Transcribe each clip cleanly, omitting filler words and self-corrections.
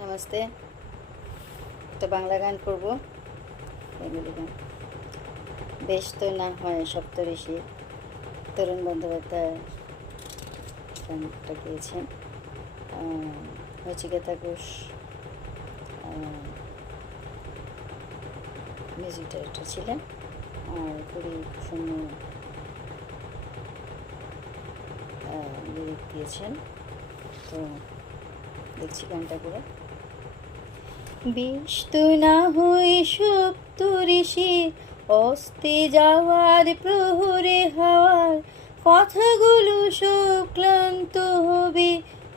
নমস্তে। একটা বাংলা গান করব। এগুলি গান বেশ তো না হয় সপ্তঋষি তরুণ বন্দ্যোপাধ্যায় গানটা গিয়েছেন। নচিকেতা ঘোষ মিউজিক ডাইরেক্টর ছিলেন, আর খুবই সুন্দর লিরিক দিয়েছেন। তো দেখছি গানটা করে। বিষ তো না হই সপ্তঋষি অস্তে যাওয়ার প্রহরে হাওয়ার কথাগুলো সব ক্লান্ত হবে,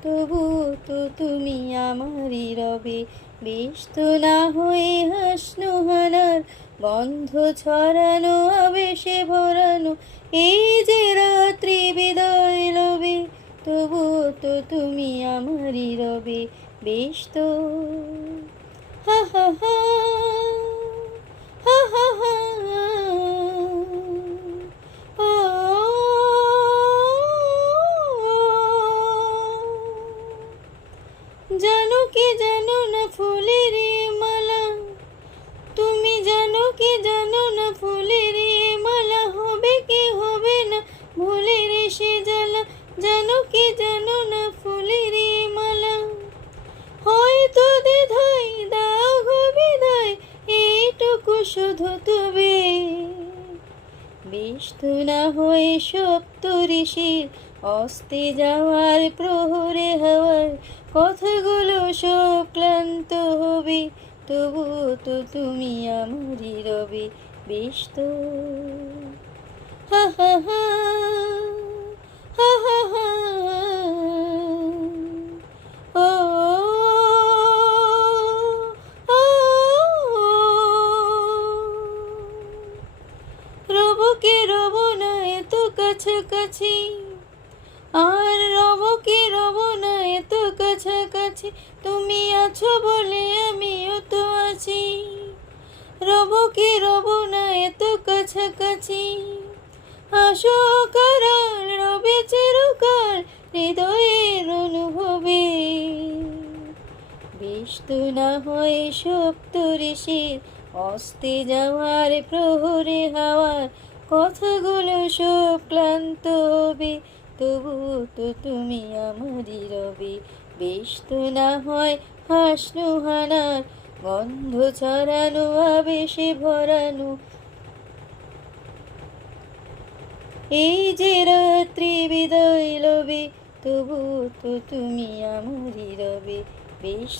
তবু তো তুমি আমারই রবে। বিষ তো না হয়ে হাসনো হানার গন্ধ ছড়ানো আবেশে ভরানো এই যে রাত্রি বিদায় লবে, তবু তো তুমি আমারই রবে। বেশ তো হা হা হা হা হা হা ও জানো কি জানো না ফুলের মালা, তুমি জানো কি জানো না ফুলের মালা হবে কি হবে না ভুলের সে জ্বালা। জানো কি জানো না ফুলের মালা হয়তো দ্বিধায় দাও গো বিদায়, এইটুকু শুধু তবে। বিষ তো না হয়ে সপ্তঋষির অস্তে যাওয়ার প্রহরে হাওয়ার কথাগুলো সব ক্লান্ত হবে, তবু তো তুমি আমারই রবে। বিষ তো হা হা হা হা হা হা ও রব কি রব না এত কাছাকাছি, আর রব কি রব না এত কাছাকাছি, তুমি আছো বলে আমিও তো আছি। রব কি রব না এত কাছাকাছি, আসো কারার রবে চিরকাল হৃদয়ের অনুভবে। বিষ তো না হয় সপ্তঋষির অস্তে যাওয়ার প্রহরে হাওয়ার কথাগুলো সব ক্লান্ত হবে, তবু তো তুমি আমারই রবে। বিষ তো না হয় হাসনু হানার গন্ধ ছড়ানো আবেশে ভরানো এই যে রাত্রি বিদায় লবে, তবু তো তুমি আমারই রবে। বেশ